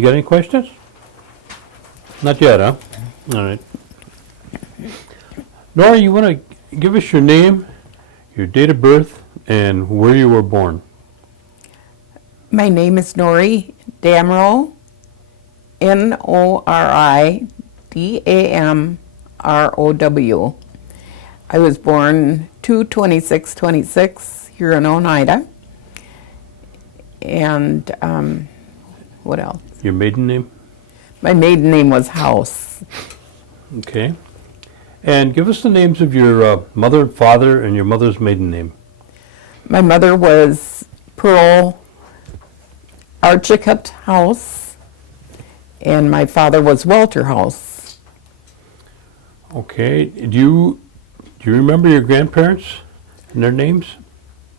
You got any questions? Not yet, huh? All right. Nora, you want to give us your name, your date of birth, and where you were born? My name is Nori Damrow, Noridamrow. I was born 2/26/26 here in Oneida. And what else? Your maiden name? My maiden name was House. Okay. And give us the names of your mother, father, and your mother's maiden name. My mother was Pearl Archicott House, and my father was Walter House. Okay. Do you remember your grandparents and their names?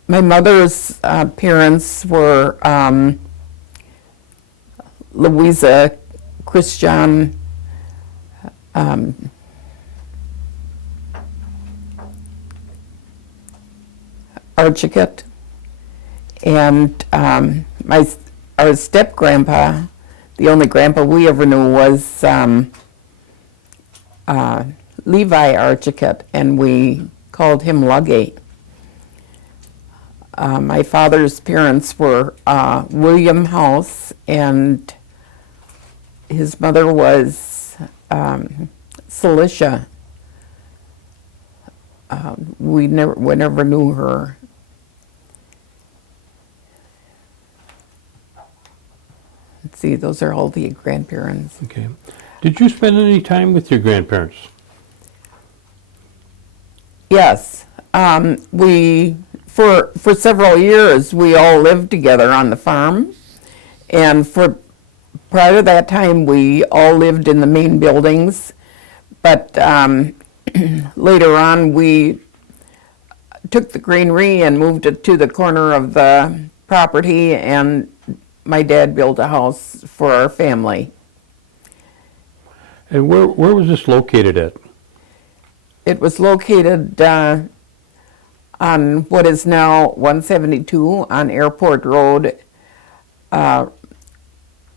My mother's parents were Louisa Christian Archicott, and our step grandpa, the only grandpa we ever knew, was Levi Archicott, and we called him Luggy. My father's parents were William House, and his mother was Celicia. We never knew her. Let's see, those are all the grandparents. Okay. Did you spend any time with your grandparents? Yes. For several years, we all lived together on the farm. And prior to that time, we all lived in the main buildings. But later on, we took the granary and moved it to the corner of the property, and my dad built a house for our family. And where was this located at? It was located on what is now 172 on Airport Road.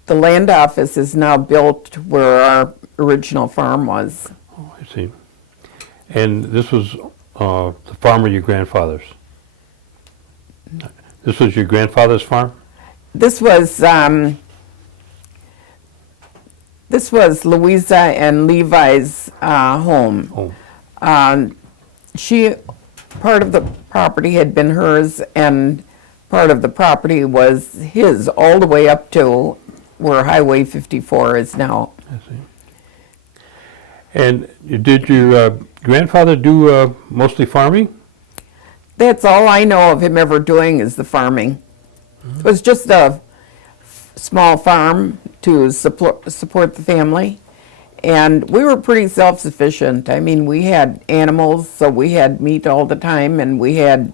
The land office is now built where our original farm was. Oh, I see. And this was the farm of your grandfather's? This was your grandfather's farm? This was Louisa and Levi's home. Oh. Part of the property had been hers, and part of the property was his, all the way up to where Highway 54 is now. I see. And did your grandfather do mostly farming? That's all I know of him ever doing, is the farming. It was just a small farm to support the family. And we were pretty self-sufficient. I mean, we had animals, so we had meat all the time, and we had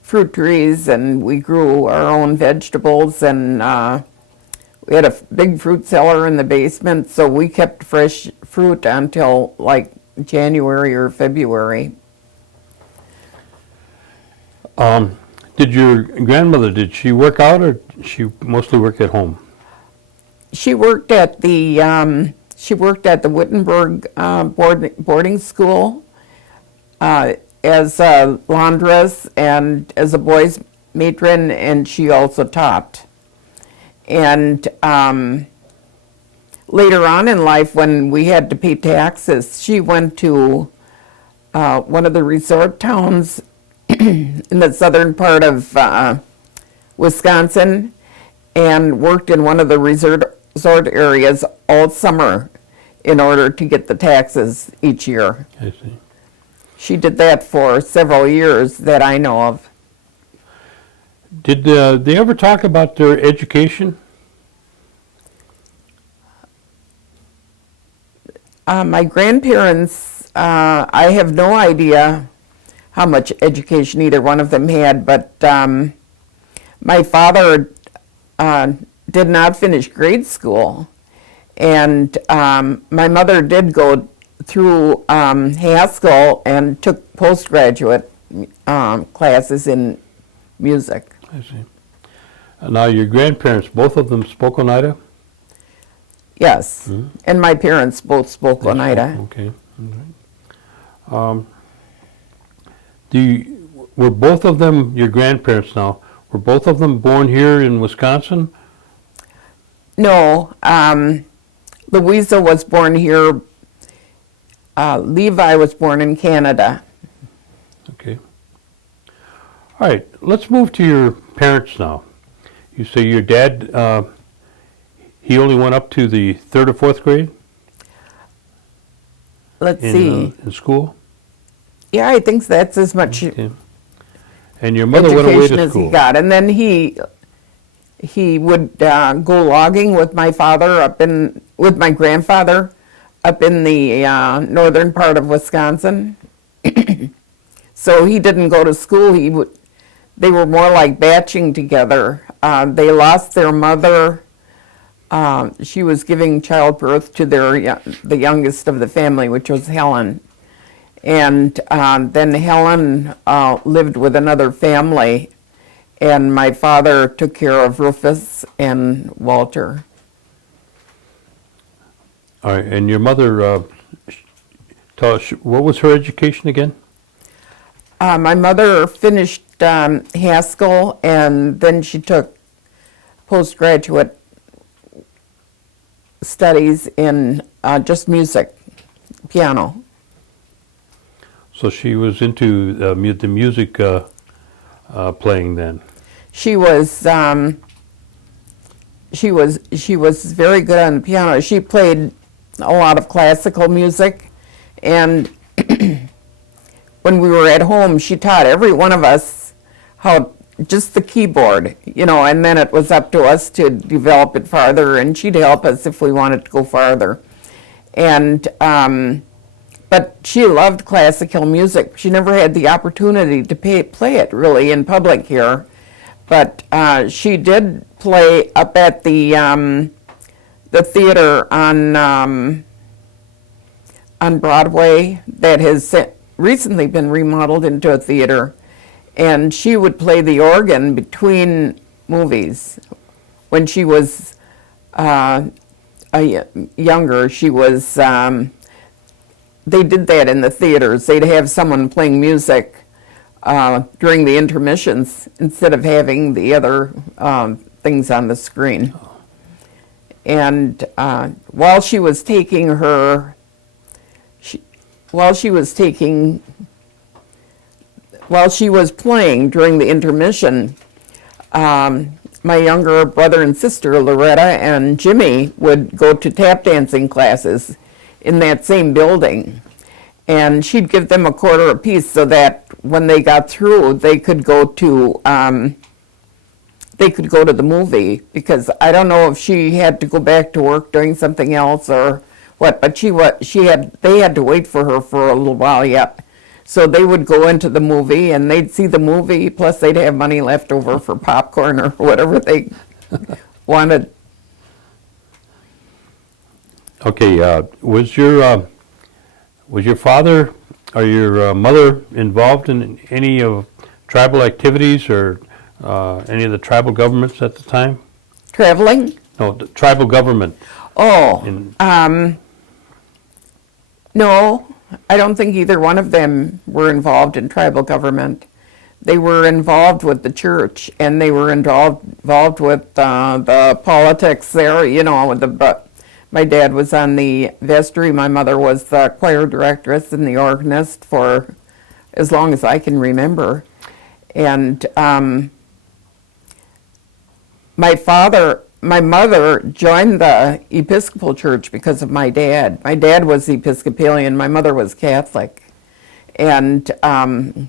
fruit trees, and we grew our own vegetables, and we had a big fruit cellar in the basement, so we kept fresh fruit until like January or February. Did your grandmother, did she work out, or did she mostly work at home? She worked at the Wittenberg boarding school as a laundress and as a boys matron, and she also taught. And later on in life, when we had to pay taxes, she went to one of the resort towns in the southern part of Wisconsin, and worked in one of the resort areas all summer in order to get the taxes each year. I see. She did that for several years that I know of. Did they ever talk about their education? My grandparents, I have no idea how much education either one of them had, but my father did not finish grade school, and my mother did go through Haskell and took postgraduate classes in music. I see. Now, your grandparents, both of them spoke Oneida? Yes. And my parents both spoke Oneida. Okay. All right. Were both of them, your grandparents now, were both of them born here in Wisconsin? No, Louisa was born here. Levi was born in Canada. Okay. All right, let's move to your parents now. You say your dad, he only went up to the 3rd or 4th grade Let's see. in school? Yeah, I think that's as much Okay. And your mother went away education to as he school? got. And then he would go logging with my father with my grandfather up in the northern part of Wisconsin. So he didn't go to school. They were more like batching together. They lost their mother. She was giving childbirth to the youngest of the family, which was Helen. And then Helen lived with another family, and my father took care of Rufus and Walter. All right, and your mother, tell us, what was her education again? My mother finished Haskell, and then she took postgraduate studies in just music, piano. So she was into the music playing then. She was very good on the piano. She played a lot of classical music, and when we were at home, she taught every one of us how just the keyboard, and then it was up to us to develop it farther, and she'd help us if we wanted to go farther. And but she loved classical music. She never had the opportunity to play it really in public here, but she did play up at the theater on Broadway that has recently been remodeled into a theater, and she would play the organ between movies. When she was younger, she was. They did that in the theaters. They'd have someone playing music during the intermissions instead of having the other things on the screen. And while she was playing during the intermission, my younger brother and sister, Loretta and Jimmy, would go to tap dancing classes in that same building, and she'd give them $0.25 apiece so that when they got through, they could go to the movie, because I don't know if she had to go back to work doing something else or what, but they had to wait for her for a little while yet. So they would go into the movie and they'd see the movie, plus they'd have money left over for popcorn or whatever they wanted. Okay, was your father or your mother involved in any of tribal activities or any of the tribal governments at the time? Traveling? No, the tribal government. Oh, no, I don't think either one of them were involved in tribal government. They were involved with the church, and they were involved with the politics there, my dad was on the vestry. My mother was the choir directress and the organist for as long as I can remember. And my mother joined the Episcopal Church because of my dad. My dad was Episcopalian, my mother was Catholic. And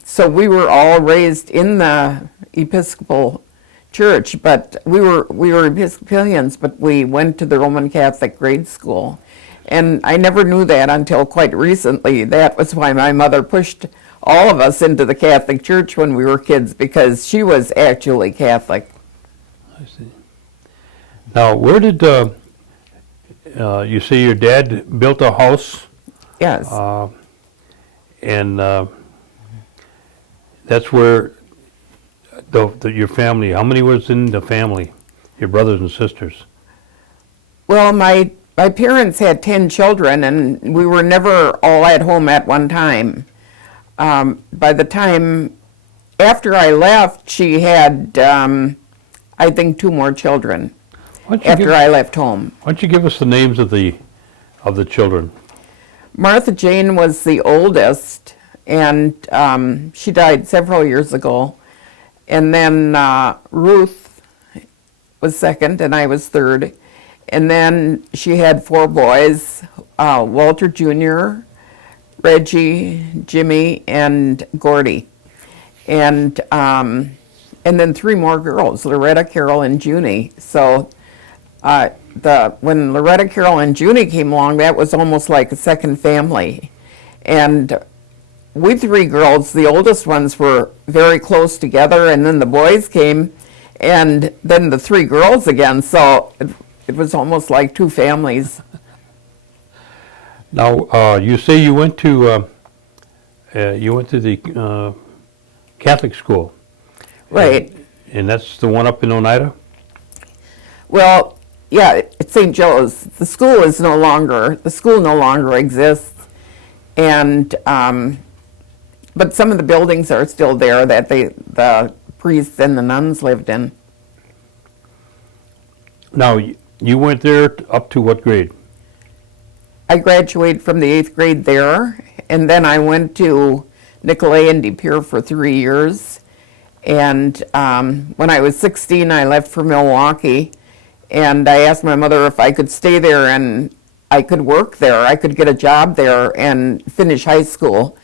so we were all raised in the Episcopal Church, but we were Episcopalians, but we went to the Roman Catholic grade school. And I never knew that until quite recently. That was why my mother pushed all of us into the Catholic Church when we were kids, because she was actually Catholic. I see. Now, where did you say your dad built a house? Yes. And that's where your family, how many was in the family, your brothers and sisters? Well, my my parents had 10 children, and we were never all at home at one time. By the time after I left, she had, I think, 2 more children after I left home. Why don't you give us the names of the children? Martha Jane was the oldest, and she died several years ago. And then Ruth was second, and I was third. And then she had 4 boys, Walter Jr., Reggie, Jimmy, and Gordy. And then 3 more girls, Loretta, Carol, and Junie. So when Loretta, Carol, and Junie came along, that was almost like a second family. And we 3 girls, the oldest ones, were very close together, and then the boys came, and then the 3 girls again. So it was almost like 2 families. Now, you say you went to the Catholic school, Right. and that's the one up in Oneida? Well, yeah, at St. Joe's. The school no longer exists, and but some of the buildings are still there that the priests and the nuns lived in. Now, you went there up to what grade? I graduated from the 8th grade there, and then I went to Nicolay and De Pere for 3 years. And when I was 16, I left for Milwaukee, and I asked my mother if I could stay there and I could work there. I could get a job there and finish high school.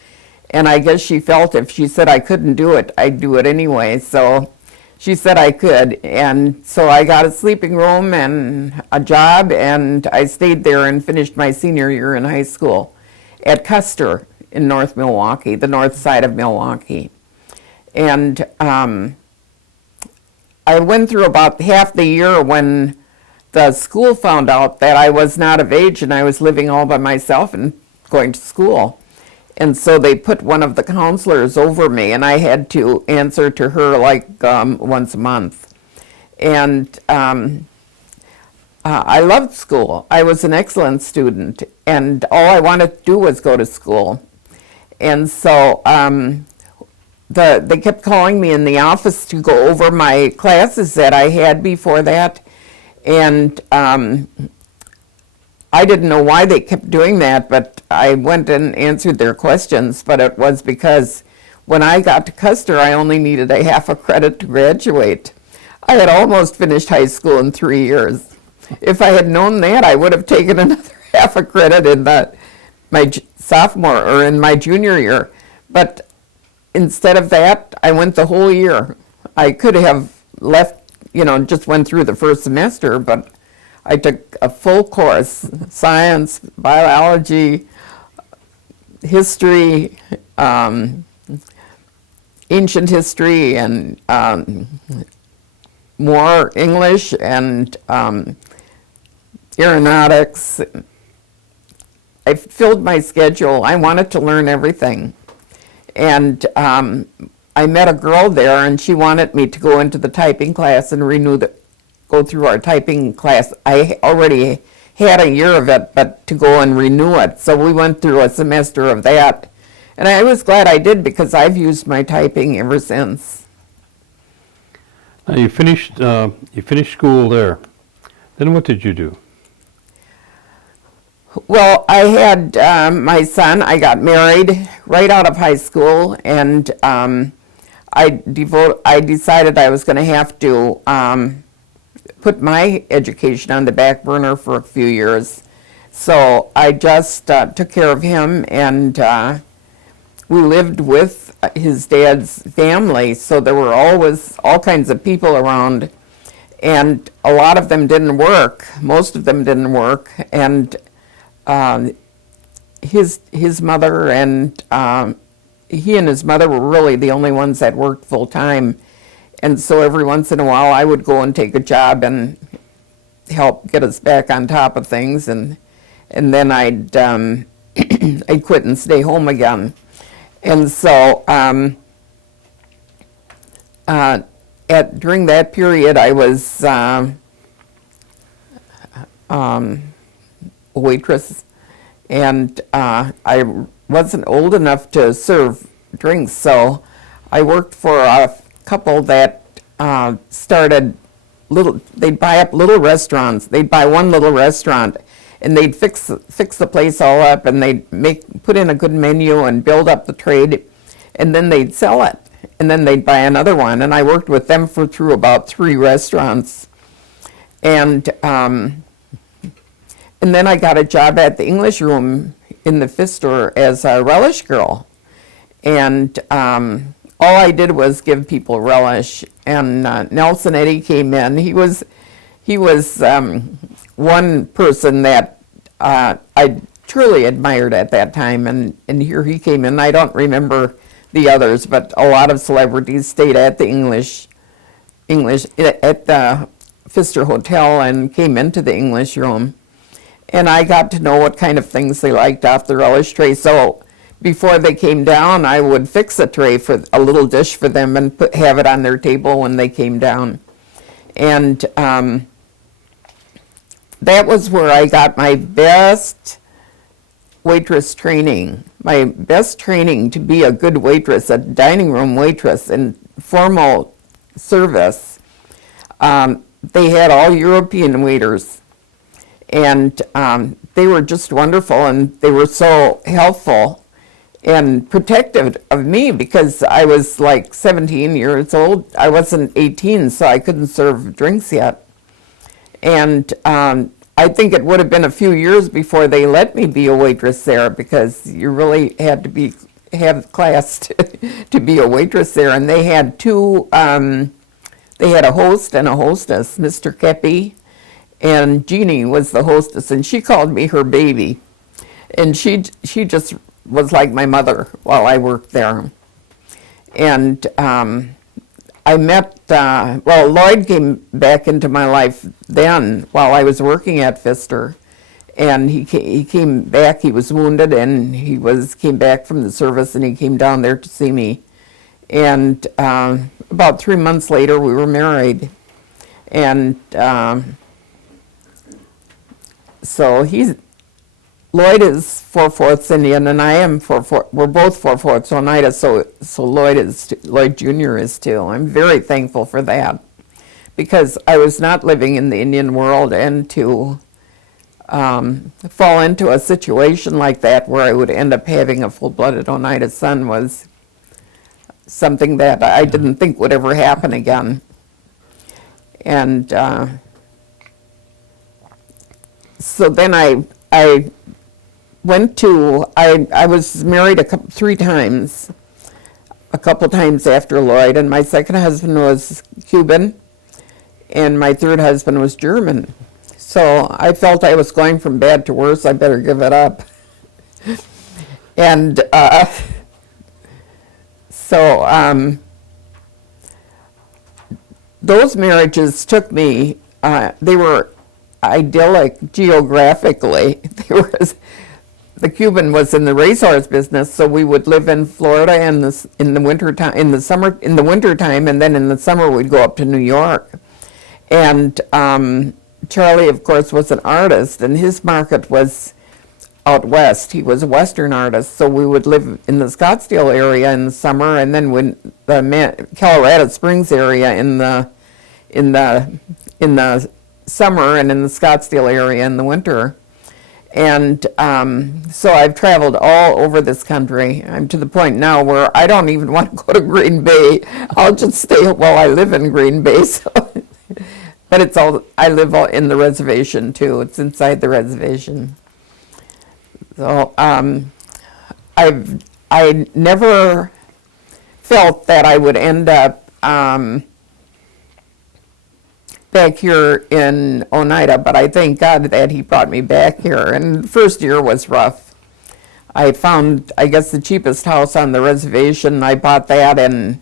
And I guess she felt if she said I couldn't do it, I'd do it anyway. So she said I could. And so I got a sleeping room and a job, and I stayed there and finished my senior year in high school at Custer in North Milwaukee, the north side of Milwaukee. And I went through about half the year when the school found out that I was not of age and I was living all by myself and going to school. And so they put one of the counselors over me, and I had to answer to her like once a month. And I loved school. I was an excellent student, and all I wanted to do was go to school. And so they kept calling me in the office to go over my classes that I had before that. And I didn't know why they kept doing that, but I went and answered their questions. But it was because when I got to Custer, I only needed a half a credit to graduate. I had almost finished high school in 3 years. If I had known that, I would have taken another half a credit in my sophomore or in my junior year. But instead of that, I went the whole year. I could have left, just went through the first semester, but I took a full course, science, biology, history, ancient history, and more English and aeronautics. I filled my schedule. I wanted to learn everything. And I met a girl there, and she wanted me to go into the typing class and go through our typing class. I already had a year of it, but to go and renew it. So we went through a semester of that. And I was glad I did, because I've used my typing ever since. Now you finished school there. Then what did you do? Well, I had my son. I got married right out of high school, and I decided I was going to have to put my education on the back burner for a few years. So I just took care of him, and we lived with his dad's family, so there were always all kinds of people around, and a lot of them didn't work. Most of them didn't work, and his mother and he and his mother were really the only ones that worked full time. And so every once in a while I would go and take a job and help get us back on top of things, and then I'd I'd quit and stay home again. And so during that period I was a waitress, and I wasn't old enough to serve drinks, so I worked for a couple that started they'd buy up little restaurants. They'd buy one little restaurant, and they'd fix the place all up, and they'd put in a good menu and build up the trade, and then they'd sell it, and then they'd buy another one. And I worked with them through about 3 restaurants, and then I got a job at the English room in the Pfister as a relish girl, and all I did was give people relish. And Nelson Eddy came in. He was one person that I truly admired at that time, and here he came in. I don't remember the others, but a lot of celebrities stayed at the English at the Pfister Hotel and came into the English room, and I got to know what kind of things they liked off the relish tray. So before they came down, I would fix a tray for a little dish for them and have it on their table when they came down. And that was where I got my best waitress training, my best training to be a good waitress, a dining room waitress in formal service. They had all European waiters, and they were just wonderful, and they were so helpful and protective of me because I was like 17 years old. I wasn't 18, so I couldn't serve drinks yet. And I think it would have been a few years before they let me be a waitress there, because you really had to have class to be a waitress there. And they had they had a host and a hostess, Mr. Kepi, and Jeannie was the hostess, and she called me her baby. And she just was like my mother while I worked there. And I met, Lloyd came back into my life then while I was working at Pfister. And he came back, he was wounded, and came back from the service, and he came down there to see me. And about 3 months later, we were married. And so Lloyd is 4/4 Indian, and I am 4/4. We're both 4/4 Oneida, so Lloyd Jr. is too. I'm very thankful for that, because I was not living in the Indian world, and to fall into a situation like that where I would end up having a full-blooded Oneida son was something that I didn't think would ever happen again. And so then I went to, I was married 3 times, a couple times after Lloyd, and my second husband was Cuban, and my third husband was German. So I felt I was going from bad to worse, I better give it up. And so those marriages took me, they were idyllic geographically. The Cuban was in the racehorse business, so we would live in Florida in the winter time, in the winter time, and then in the summer we'd go up to New York. And Charlie, of course, was an artist, and his market was out west. He was a Western artist, so we would live in the Scottsdale area in the summer, and then when the Colorado Springs area in the summer, and in the Scottsdale area in the winter. And so I've traveled all over this country. I'm to the point now where I don't even want to go to Green Bay. I'll just stay while I live in Green Bay. So. But it's all, I live in the reservation too. It's inside the reservation. So I never felt that I would end up back here in Oneida, but I thank God that he brought me back here. And the first year was rough. I found, I guess, the cheapest house on the reservation. I bought that, and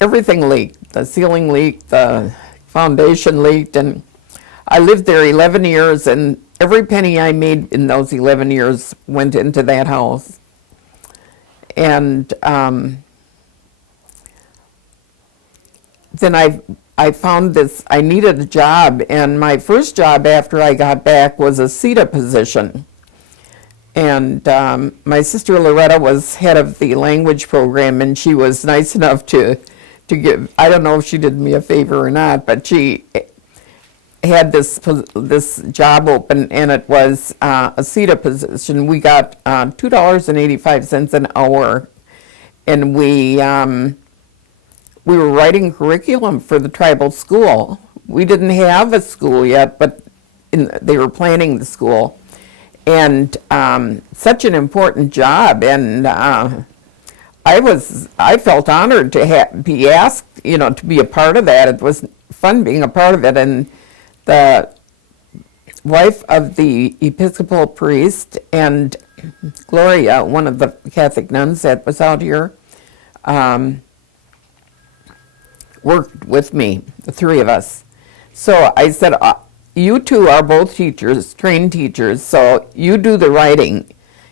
everything leaked. The ceiling leaked, the foundation leaked, and I lived there 11 years, and every penny I made in those 11 years went into that house. And then I found this, I needed a job, and my first job after I got back was a CETA position. And my sister Loretta was head of the language program, and she was nice enough to give, I don't know if she did me a favor or not, but she had this job open, and it was a CETA position. We got $2.85 an hour, and we were writing curriculum for the tribal school. We didn't have a school yet, but they were planning the school. And such an important job, and I felt honored to be asked, to be a part of that. It was fun being a part of it, and the wife of the Episcopal priest and Gloria, one of the Catholic nuns that was out here, worked with me, the three of us. So I said, you two are both teachers, trained teachers, so you do the writing.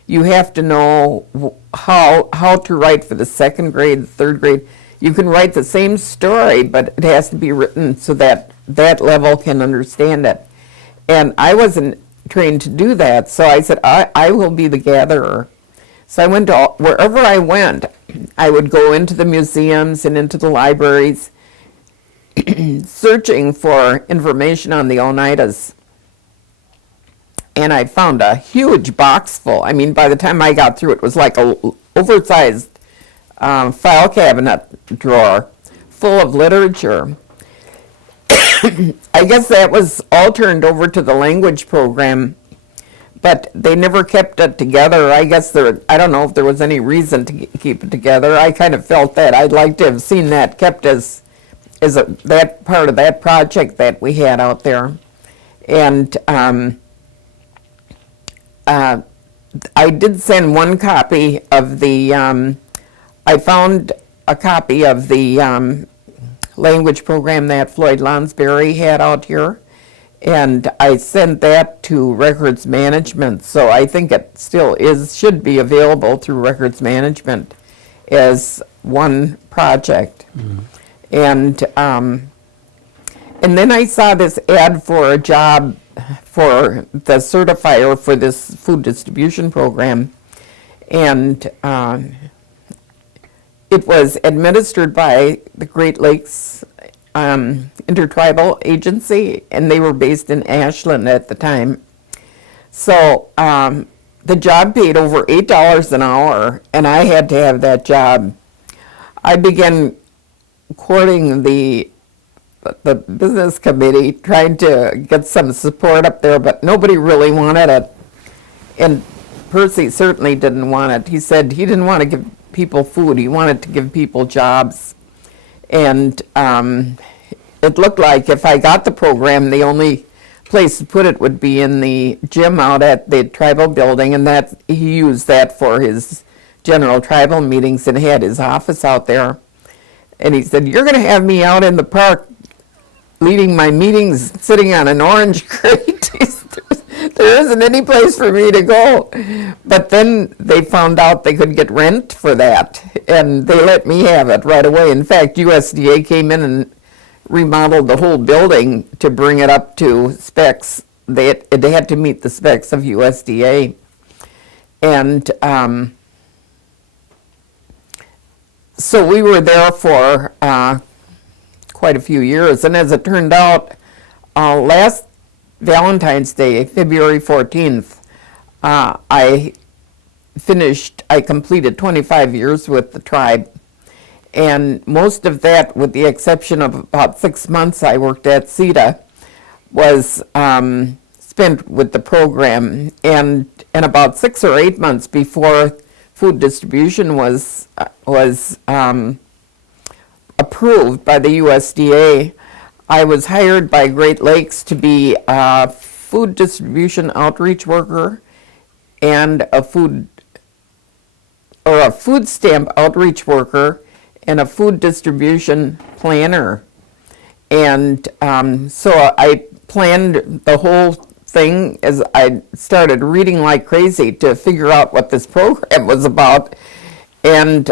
You have to know how to write for the second grade, the third grade. You can write the same story, but it has to be written so that that level can understand it. And I wasn't trained to do that, so I said, I will be the gatherer. So I went to wherever I went, I would go into the museums and into the libraries, searching for information on the Oneidas. And I found a huge box full. I mean, by the time I got through, it was like a oversized file cabinet drawer full of literature. I guess that was all turned over to the language program, but they never kept it together. I guess I don't know if there was any reason to keep it together. I kind of felt that I'd like to have seen that kept as that part of that project that we had out there. And I did send one copy of the, I found a copy of the language program that Floyd Lonsberry had out here, and I sent that to Records Management, so I think it still should be available through Records Management as one project. Mm-hmm. And then I saw this ad for a job for the certifier for this food distribution program, and it was administered by the Great Lakes Intertribal Agency, and they were based in Ashland at the time. So the job paid over $8 an hour, and I had to have that job. I began courting the business committee, trying to get some support up there, but nobody really wanted it. And Percy certainly didn't want it. He said he didn't want to give people food, he wanted to give people jobs. And it looked like if I got the program, the only place to put it would be in the gym out at the tribal building, and that he used that for his general tribal meetings and had his office out there. And he said, you're going to have me out in the park leading my meetings sitting on an orange crate. There isn't any place for me to go. But then they found out they could get rent for that, and they let me have it right away. In fact, USDA came in and remodeled the whole building to bring it up to specs. They had to meet the specs of USDA. And so we were there for quite a few years, and as it turned out, last Valentine's Day, February 14th, I completed 25 years with the tribe, and most of that, with the exception of about 6 months I worked at CETA, was spent with the program, and about 6 or 8 months before food distribution was approved by the USDA, I was hired by Great Lakes to be a food distribution outreach worker and a food stamp outreach worker and a food distribution planner. And so I planned the whole thing as I started reading like crazy to figure out what this program was about, and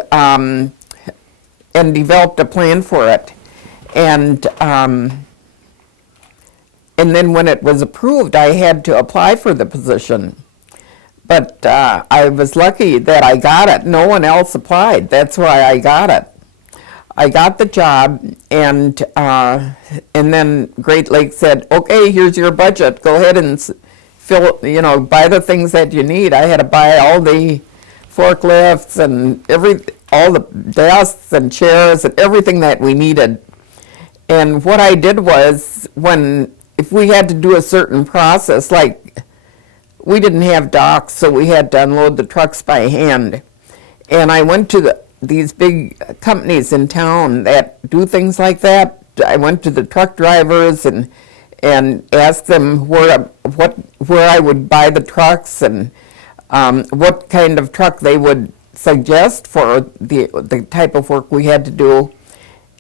developed a plan for it. And then when it was approved, I had to apply for the position. But I was lucky that I got it. No one else applied. That's why I got it. I got the job, and then Great Lakes said, "Okay, here's your budget. Go ahead and fill, buy the things that you need." I had to buy all the forklifts and all the desks and chairs and everything that we needed. And what I did was, if we had to do a certain process, like we didn't have docks, so we had to unload the trucks by hand. And I went to these big companies in town that do things like that. I went to the truck drivers and asked them where I would buy the trucks and what kind of truck they would suggest for the type of work we had to do,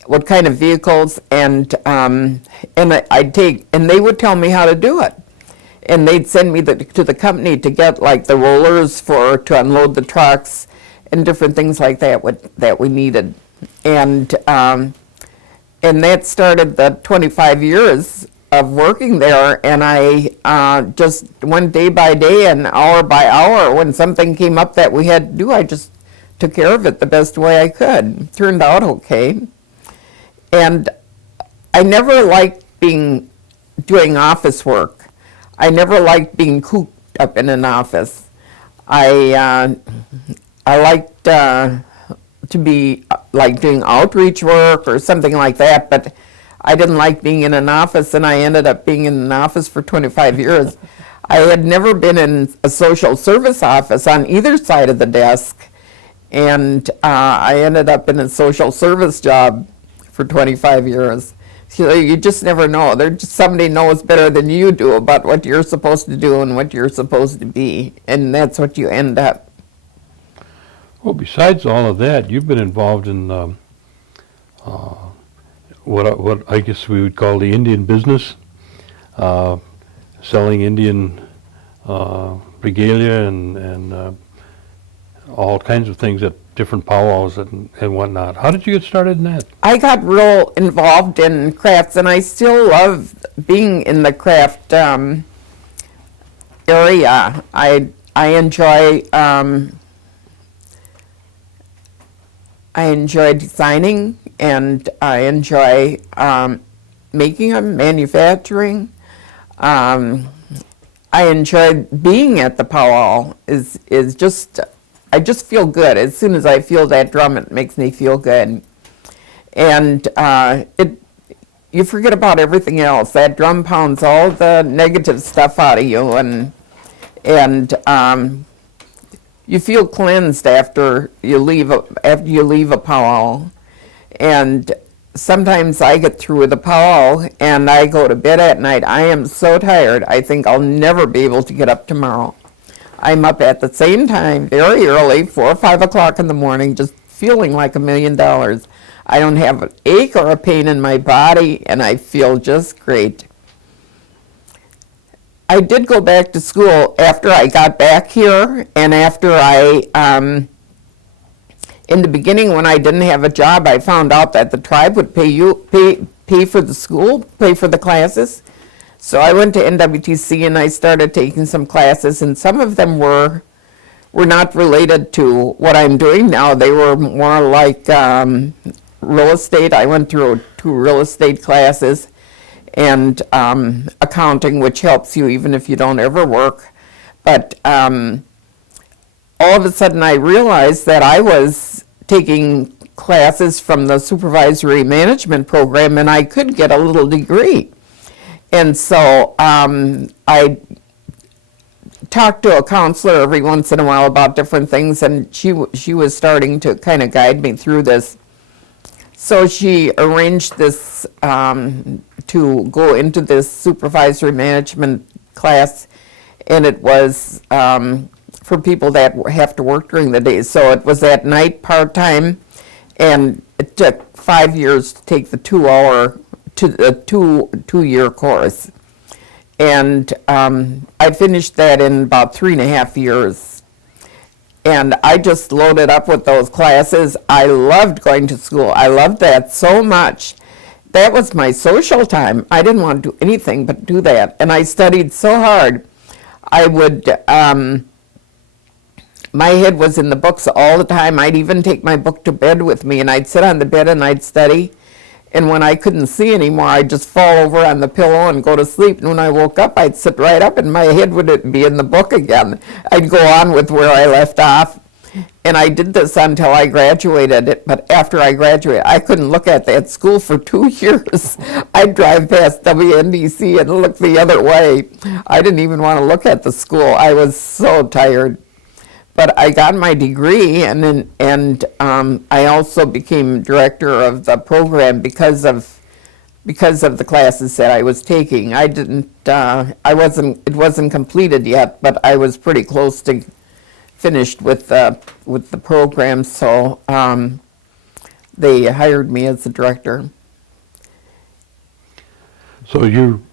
what kind of vehicles, and they would tell me how to do it. And they'd send me to the company to get like the rollers to unload the trucks and different things like that that we needed. And that started the 25 years of working there, and I just went day by day and hour by hour. When something came up that we had to do, I just took care of it the best way I could. Turned out okay. And I never liked doing office work. I never liked being cooped up in an office. I liked to be like doing outreach work or something like that, but I didn't like being in an office, and I ended up being in an office for 25 years. I had never been in a social service office on either side of the desk, and I ended up in a social service job for 25 years. So you just never know. Somebody knows better than you do about what you're supposed to do and what you're supposed to be, and that's what you end up. Well, besides all of that, you've been involved in what I guess we would call the Indian business, selling Indian regalia and all kinds of things at different powwows and whatnot. How did you get started in that? I got real involved in crafts, and I still love being in the craft area. I enjoy designing, and I enjoy making them, manufacturing. I enjoy being at the powwow. I just feel good. As soon as I feel that drum, it makes me feel good. And you forget about everything else. That drum pounds all the negative stuff out of you, and you feel cleansed after you leave a powwow. And sometimes I get through with a powwow and I go to bed at night. I am so tired. I think I'll never be able to get up tomorrow. I'm up at the same time, very early, 4 or 5 o'clock in the morning, just feeling like $1 million. I don't have an ache or a pain in my body, and I feel just great. I did go back to school after I got back here, and after in the beginning when I didn't have a job, I found out that the tribe would pay for the school, pay for the classes. So I went to NWTC and I started taking some classes, and some of them were not related to what I'm doing now. They were more like real estate. I went through 2 real estate classes, and accounting, which helps you even if you don't ever work. But all of a sudden I realized that I was taking classes from the supervisory management program, and I could get a little degree. And so I talked to a counselor every once in a while about different things, and she was starting to kind of guide me through this. So she arranged this to go into this supervisory management class, and it was for people that have to work during the day. So it was at night, part-time, and it took 5 years to take the 2-year course. And I finished that in about 3.5 years. And I just loaded up with those classes. I loved going to school. I loved that so much that was my social time. I didn't want to do anything but do that. And I studied so hard. I would, my head was in the books all the time. I'd even take my book to bed with me, and I'd sit on the bed and I'd study. And when I couldn't see anymore, I'd just fall over on the pillow and go to sleep. And when I woke up, I'd sit right up and my head would be in the book again. I'd go on with where I left off. And I did this until I graduated. But after I graduated, I couldn't look at that school for 2 years. I'd drive past WNDC and look the other way. I didn't even want to look at the school. I was so tired. But I got my degree, and I also became director of the program because of the classes that I was taking. It wasn't completed yet, but I was pretty close to finished with the program, so they hired me as the director. So you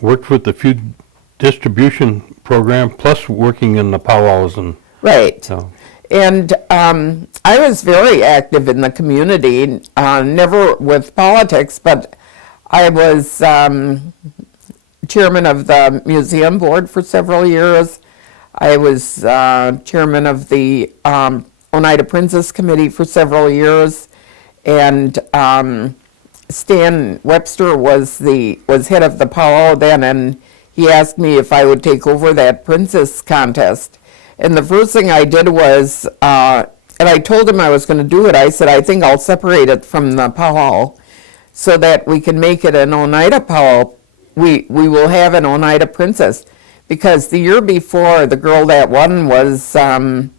worked with the food distribution program, plus working in the powwows and... Right. So. And I was very active in the community, never with politics, but I was chairman of the museum board for several years. I was chairman of the Oneida Princess Committee for several years, and Stan Webster was head of the powwow then, and he asked me if I would take over that princess contest. And the first thing I did was, and I told him I was going to do it, I said, I think I'll separate it from the powwow so that we can make it an Oneida powwow. We will have an Oneida princess. Because the year before, the girl that won was from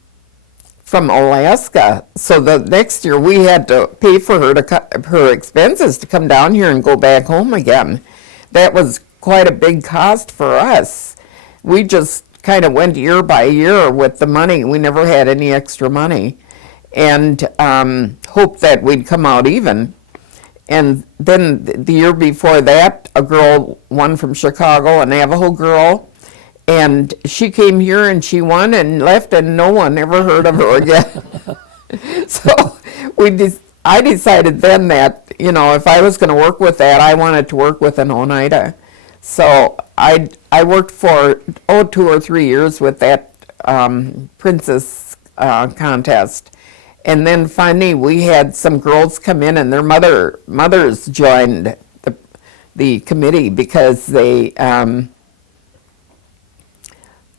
Alaska. So the next year, we had to pay for her expenses to come down here and go back home again. That was quite a big cost for us. We just kind of went year by year with the money. We never had any extra money, and hoped that we'd come out even. And then the year before that, a girl won from Chicago, a Navajo girl, and she came here and she won and left, and no one ever heard of her again. So I decided then that, if I was going to work with that, I wanted to work with an Oneida. So I worked for 2 or 3 years with that princess contest, and then finally we had some girls come in, and their mothers joined the committee because they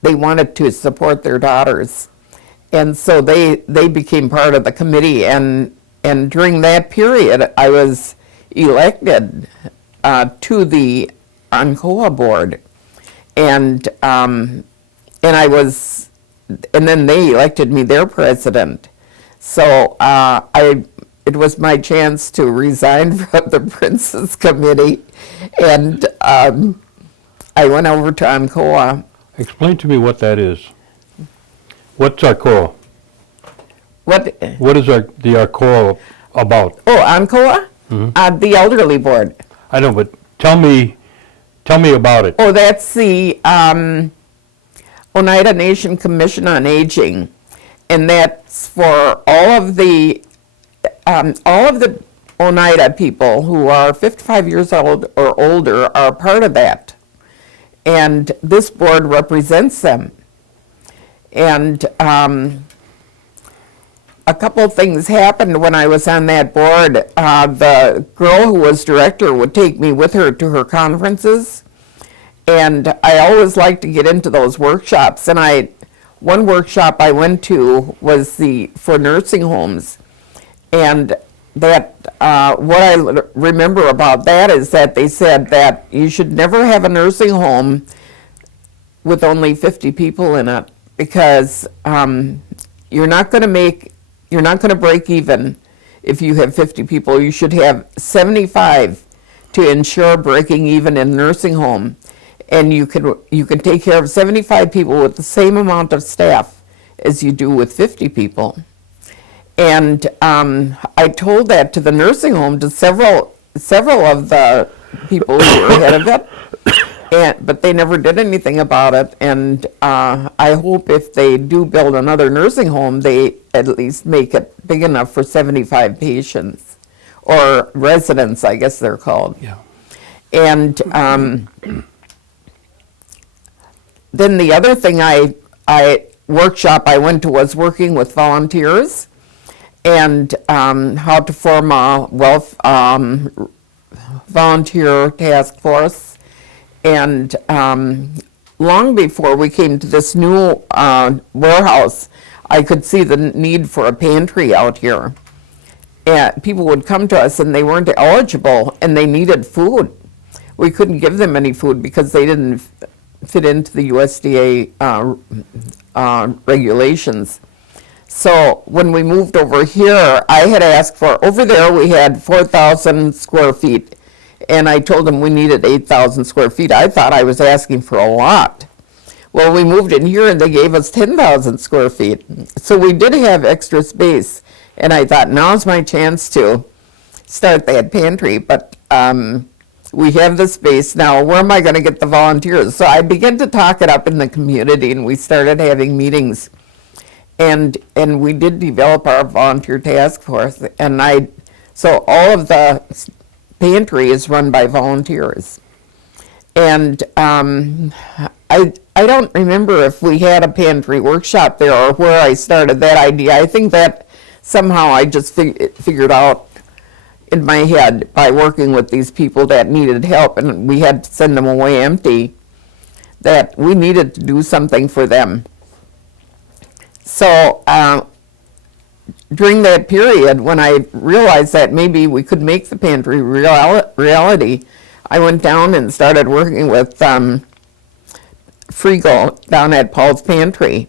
wanted to support their daughters, and so they became part of the committee, and during that period I was elected to the Ancoa board, and I was, and then they elected me their president. So it was my chance to resign from the Princess Committee, and I went over to Ancoa. Explain to me what that is. What's Arcoa? What is the Arcoa about? Oh, Ancoa? Mm-hmm. The elderly board. I know, but tell me about it. Oh, that's the Oneida Nation Commission on Aging, and that's for all of the Oneida people who are 55 years old or older are part of that, and this board represents them. And a couple things happened when I was on that board. The girl who was director would take me with her to her conferences, and I always liked to get into those workshops. And one workshop I went to was for nursing homes, and that what I remember about that is that they said that you should never have a nursing home with only 50 people in it, because you're not going to break even if you have 50 people. You should have 75 to ensure breaking even in a nursing home, and you can take care of 75 people with the same amount of staff as you do with 50 people. And I told that to the nursing home, to several of the people who were ahead of it, but they never did anything about it. And I hope if they do build another nursing home, they at least make it big enough for 75 patients or residents, I guess they're called. Yeah. And then the other thing workshop I went to was working with volunteers and how to form a volunteer task force. And long before we came to this new warehouse, I could see the need for a pantry out here. And people would come to us and they weren't eligible and they needed food. We couldn't give them any food because they didn't fit into the USDA regulations. So when we moved over here, I had asked for, over there we had 4,000 square feet, and I told them we needed 8,000 square feet. I thought I was asking for a lot. Well, we moved in here and they gave us 10,000 square feet. So we did have extra space, and I thought now's my chance to start that pantry, but we have the space now. Where am I going to get the volunteers? So I began to talk it up in the community, and we started having meetings. And we did develop our volunteer task force, and so all of the pantry is run by volunteers. And I don't remember if we had a pantry workshop there or where I started that idea. I think that somehow I just figured out in my head by working with these people that needed help, and we had to send them away empty, that we needed to do something for them. So during that period, when I realized that maybe we could make the pantry reality, I went down and started working with Friegel down at Paul's Pantry.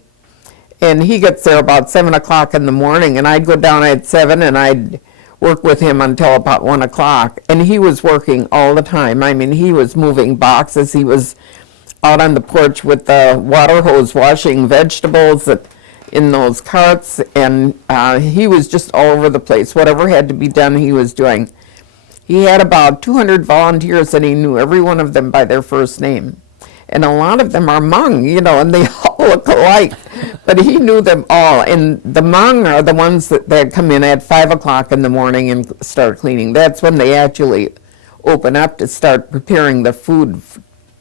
And he gets there about 7 o'clock in the morning, and I'd go down at 7 and I'd work with him until about 1 o'clock. And he was working all the time. I mean, he was moving boxes. He was out on the porch with the water hose washing vegetables in those carts, and he was just all over the place. Whatever had to be done, he was doing. He had about 200 volunteers, and he knew every one of them by their first name. And a lot of them are Hmong, and they all look alike. But he knew them all. And the Hmong are the ones that come in at 5 o'clock in the morning and start cleaning. That's when they actually open up to start preparing the food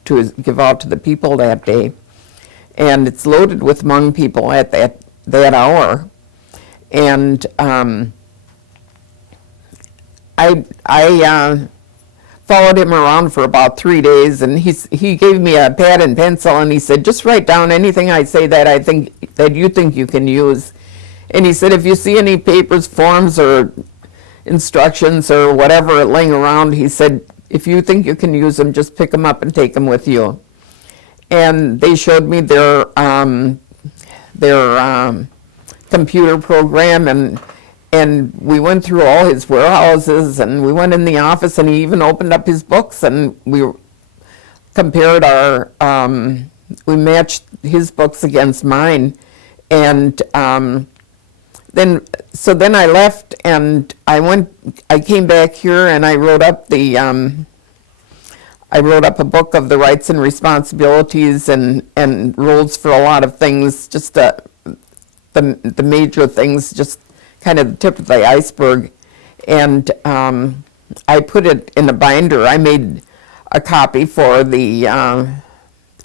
to give out to the people that day. And it's loaded with Hmong people at that hour. And I followed him around for about 3 days, and he gave me a pad and pencil, and he said, just write down anything I say that you think you can use. And he said, if you see any papers, forms, or instructions or whatever laying around, he said, if you think you can use them, just pick them up and take them with you. And they showed me their computer program, and we went through all his warehouses, and we went in the office, and he even opened up his books, and we compared we matched his books against mine. And then I left, and I came back here, and I wrote up a book of the rights and responsibilities and rules for a lot of things, just the major things, just kind of the tip of the iceberg. And I put it in a binder. I made a copy for the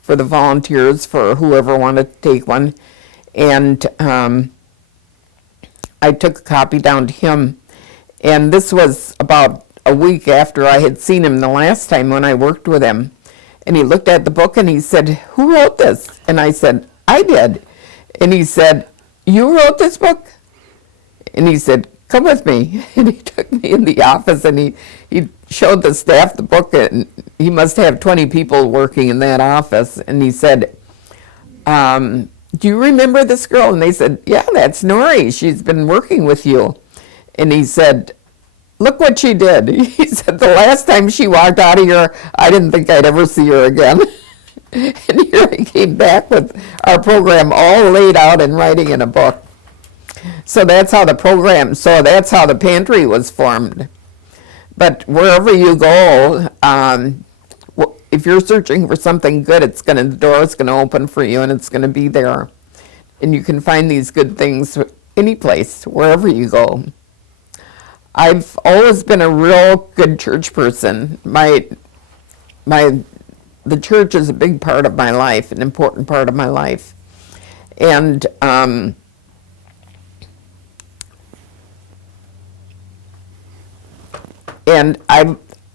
volunteers, for whoever wanted to take one. And I took a copy down to him. And this was about a week after I had seen him the last time when I worked with him. And he looked at the book and he said, who wrote this? And I said, I did. And he said, you wrote this book? And he said, come with me. And he took me in the office, and he showed the staff the book, and he must have 20 people working in that office. And he said, do you remember this girl? And they said, yeah, that's Nori. She's been working with you. And he said, look what she did. He said, the last time she walked out of here, I didn't think I'd ever see her again. And here I came back with our program all laid out in writing in a book. So that's how the pantry was formed. But wherever you go, if you're searching for something good, the door is going to open for you, and it's going to be there. And you can find these good things any place, wherever you go. I've always been a real good church person. The church is a big part of my life, an important part of my life. And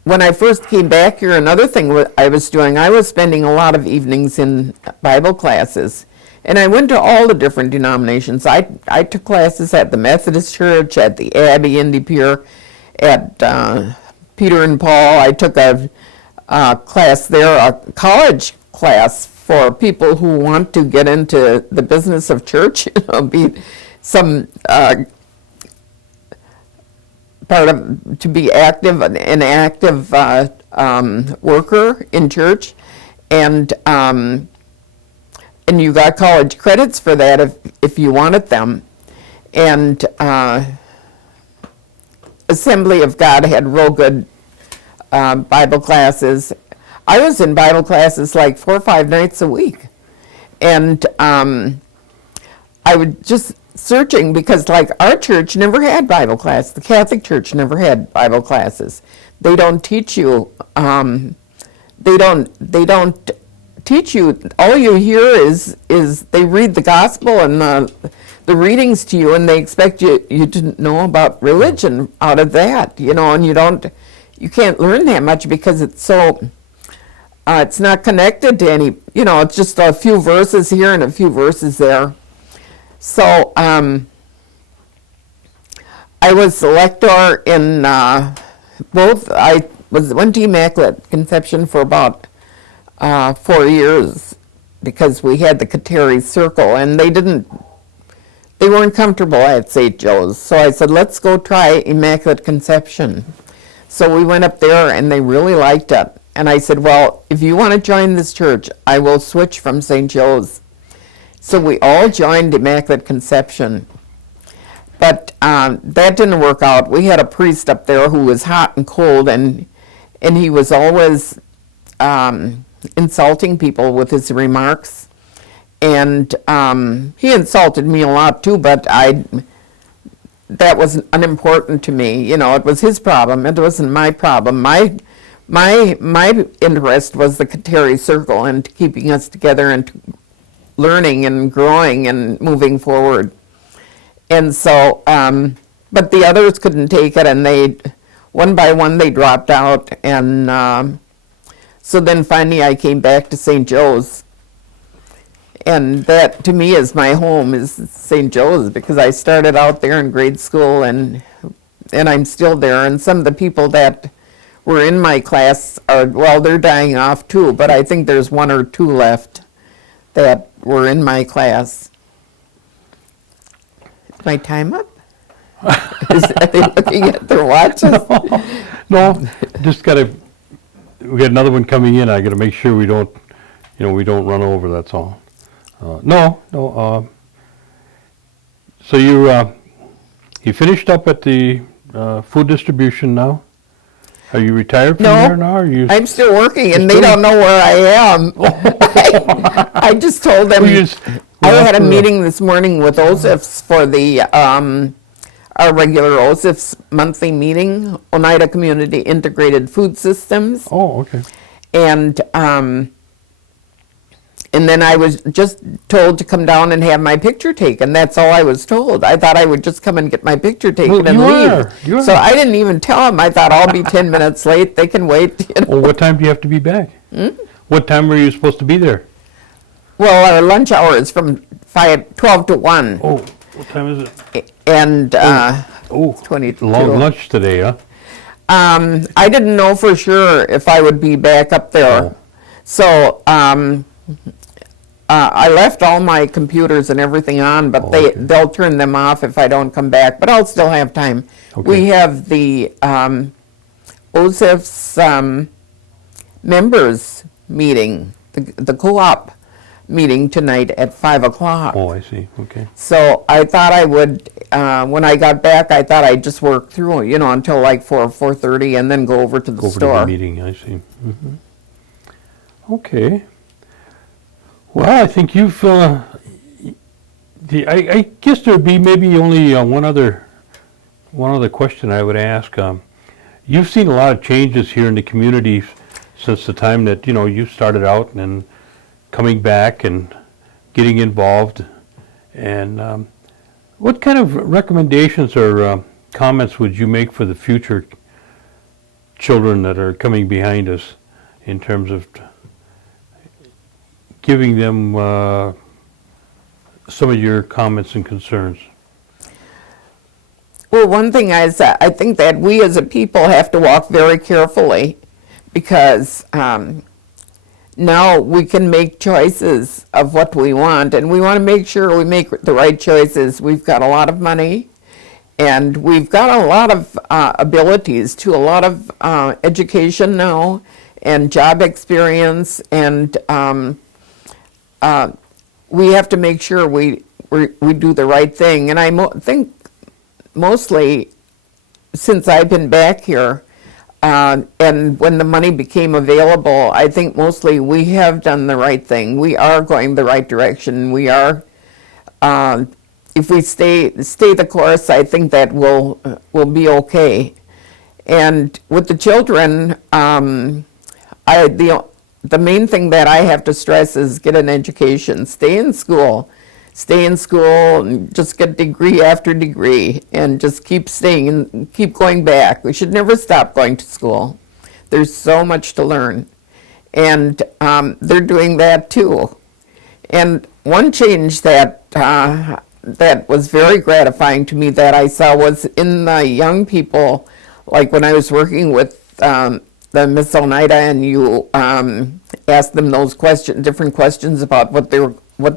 when I first came back here, another thing I was doing, I was spending a lot of evenings in Bible classes. And I went to all the different denominations. I took classes at the Methodist Church, at the Abbey in De Pere, at Peter and Paul. I took a class there, a college class for people who want to get into the business of church, be some part of, to be active, an active worker in church, and you got college credits for that if you wanted them. And Assembly of God had real good Bible classes. I was in Bible classes like 4 or 5 nights a week. And I was just searching because like our church never had Bible class. The Catholic Church never had Bible classes. They don't teach you, they don't teach you, all you hear is they read the gospel and the readings to you, and they expect you to know about religion out of that, and you can't learn that much because it's so, it's not connected to any, it's just a few verses here and a few verses there. So I was the lector in both. I went to Immaculate Conception for about 4 years because we had the Kateri Circle, and they weren't comfortable at St. Joe's. So I said, let's go try Immaculate Conception. So we went up there, and they really liked it. And I said, well, if you want to join this church, I will switch from St. Joe's. So we all joined Immaculate Conception. But that didn't work out. We had a priest up there who was hot and cold, and he was always insulting people with his remarks. And he insulted me a lot too, but that was unimportant to me. It was his problem. It wasn't my problem. My interest was the Kateri Circle and keeping us together and learning and growing and moving forward. And so, but the others couldn't take it, and one by one they dropped out. And so then finally I came back to St. Joe's. And that to me is my home, is St. Joe's, because I started out there in grade school, and I'm still there. And some of the people that were in my class they're dying off too, but I think there's 1 or 2 left that were in my class. Is my time up? Are they looking at their watches? No, just we got another one coming in. I got to make sure we don't run over, that's all. No. So you finished up at the food distribution now? Are you retired from there now? I'm still working, and they don't know where I am. I just told them. I had a meeting this morning with OSIFs for the our regular OSIFs monthly meeting, Oneida Community Integrated Food Systems. Oh, okay. And then I was just told to come down and have my picture taken. That's all I was told. I thought I would just come and get my picture taken and leave. You are. So I didn't even tell them. I thought I'll be 10 minutes late. They can wait. Well, what time do you have to be back? What time were you supposed to be there? Well, our lunch hour is from 12 to 1. Oh, what time is it? And 22. Long lunch today, huh? I didn't know for sure if I would be back up there. Oh. So I left all my computers and everything on, but they'll turn them off if I don't come back, but I'll still have time. Okay. We have the OSIF's members meeting, the co-op meeting tonight at 5 o'clock. Oh, I see. Okay. So I thought I would, when I got back, I thought I'd just work through, until like 4:30 and then go over to the store. Over to the meeting, I see. Mm-hmm. Okay. Well, I think you've, I guess there'd be maybe only one other one other question I would ask. You've seen a lot of changes here in the community since the time that, you started out and coming back and getting involved. And what kind of recommendations or comments would you make for the future children that are coming behind us in terms of giving them some of your comments and concerns? Well, one thing is, I think that we as a people have to walk very carefully, because now we can make choices of what we want, and we want to make sure we make the right choices. We've got a lot of money, and we've got a lot of abilities to a lot of education now, and job experience, and we have to make sure we do the right thing. And I think mostly since I've been back here, and when the money became available, I think mostly we have done the right thing. We are going the right direction. We are, if we stay the course, I think that we'll be okay. And with the children, the main thing that I have to stress is get an education, stay in school, and just get degree after degree, and just keep staying and keep going back. We should never stop going to school. There's so much to learn, and they're doing that too. And one change that was very gratifying to me that I saw was in the young people, like when I was working with the Miss Oneida, and you asked them those different questions about what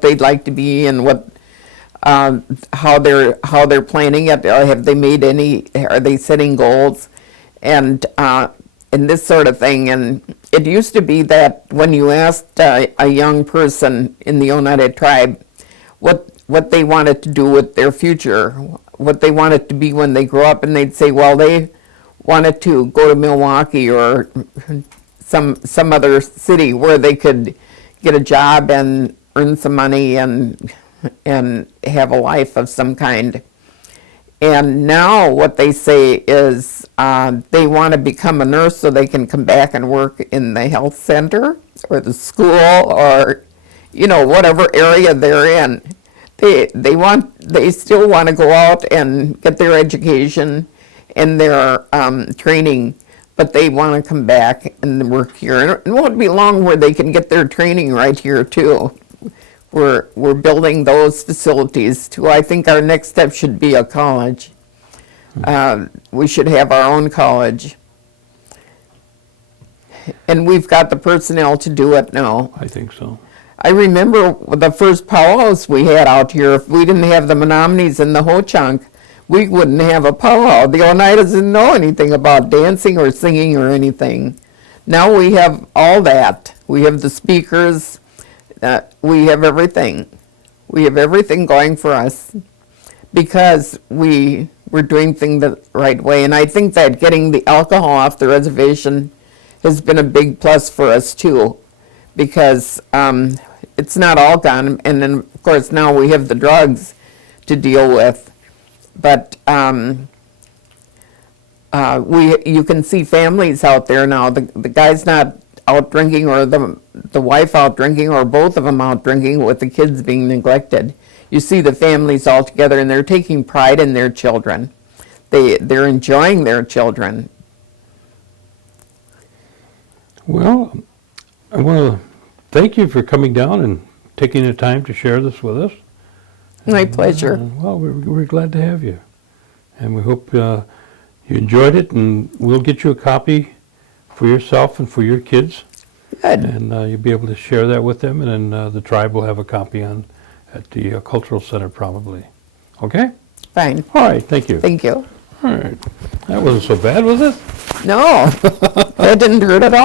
they'd like to be, and what how they're planning it. Have they made any? Are they setting goals? And this sort of thing. And it used to be that when you asked a young person in the Oneida tribe what they wanted to do with their future, what they wanted to be when they grow up, and they'd say, well, they wanted to go to Milwaukee or some other city where they could get a job and earn some money and have a life of some kind. And now what they say is they want to become a nurse so they can come back and work in the health center or the school, or whatever area they're in. They still want to go out and get their education and their training, but they want to come back and work here. And it won't be long where they can get their training right here too. We're building those facilities too. I think our next step should be a college. We should have our own college. And we've got the personnel to do it now. I think so. I remember the first powwows we had out here. If we didn't have the Menominees and the Ho-Chunk, we wouldn't have a powwow. The Oneidas didn't know anything about dancing or singing or anything. Now we have all that. We have the speakers. We have everything. We have everything going for us because we're doing things the right way. And I think that getting the alcohol off the reservation has been a big plus for us too, because it's not all gone. And then, of course, now we have the drugs to deal with. But you can see families out there now. The guy's not out drinking, or the wife out drinking, or both of them out drinking with the kids being neglected. You see the families all together, and they're taking pride in their children. They're enjoying their children. Well, I want to thank you for coming down and taking the time to share this with us. My pleasure. Well, we're glad to have you. And we hope you enjoyed it, and we'll get you a copy for yourself and for your kids. Good. And you'll be able to share that with them, and then the tribe will have a copy at the Cultural Center probably. Okay? Fine. All right, thank you. Thank you. All right. That wasn't so bad, was it? No, that didn't hurt at all.